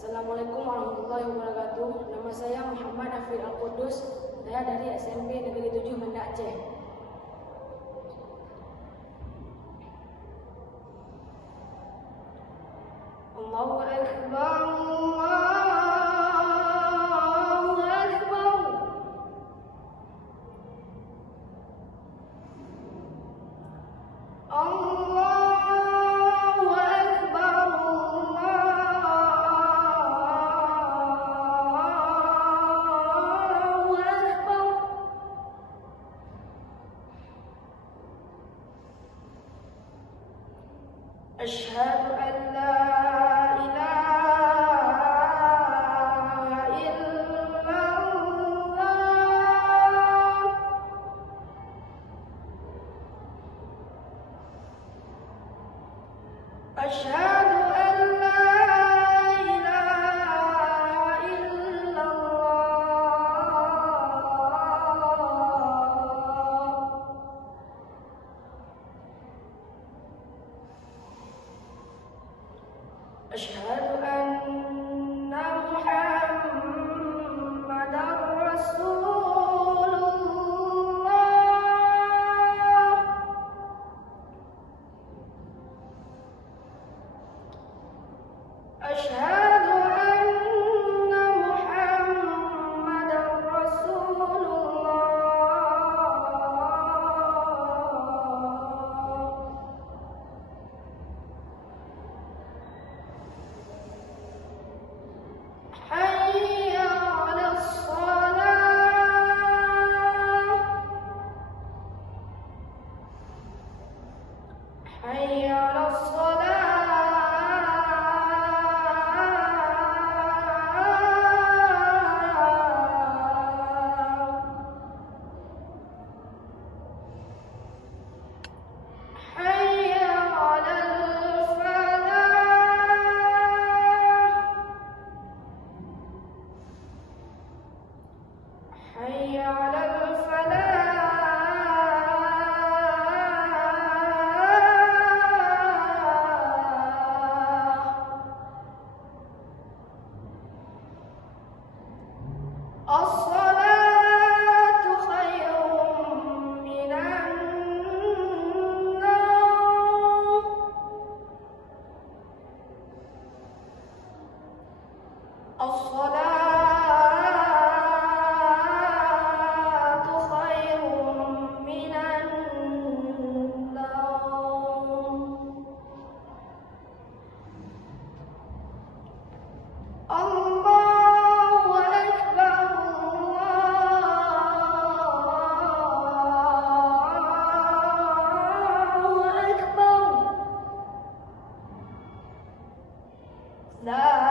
Assalamualaikum warahmatullahi wabarakatuh. Nama saya Muhammad Hafid Al-Qudus. Saya dari SMP Negeri 7 Banda Aceh. Allahu Akbar, Allahu Akbar. Allahu Akbar, Allahu Akbar. Asyhadu an la أشهد أن لا إله إلا الله. أشهد أن محمدًا رسول الله. أشهد أن محمدًا رسول الله. حي على الصلاة. حي على الصلاة. حي على الفلاح. الصلاة خير من النوم. الصلاة خير من النوم. الله أكبر، الله أكبر. لا